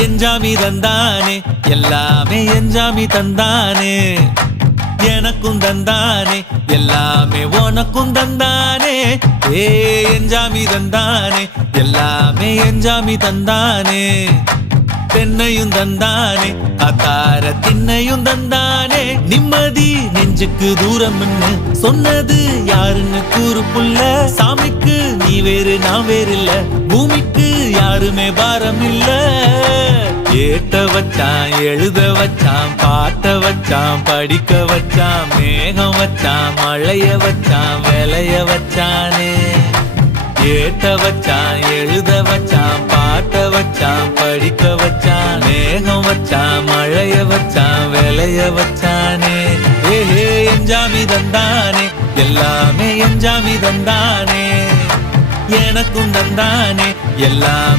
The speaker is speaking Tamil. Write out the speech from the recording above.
எஞ்சாமி தந்தானே எல்லாமே எஞ்சாமி தந்தானே எனக்கும் தந்தானே எல்லாமே உனக்கும் தந்தானே ஏ எஞ்சாமி தந்தானே எல்லாமே எஞ்சாமி தந்தானே தென்னையும் தந்தானே அத்தார திண்ணையும் தந்தானே நிம்மதி நெஞ்சுக்கு தூரம்னு சொன்னது யாருன்னு கூறு புள்ள சாமிக்கு நீ வேறு நான் வேறு இல்ல பூமிக்கு யாருமே பாரம் இல்ல ஏட்ட வச்சான் எழுத வச்சான் பாட்ட வச்சான் படிக்க வச்சான் மேகம் வச்சான் மழைய வச்சான் விளைய வச்சானே ஏட்ட வச்சான் எழுத வச்சான் பாட்ட வச்சான் படிக்க வச்சான் மேகம் வச்சான் மழைய வச்சான் விளைய வச்சானே ஏஹே எஞ்சாமி தந்தானே எல்லாமே எஞ்சாமி தந்தானே எனக்கும் தந்தானே எல்லாம்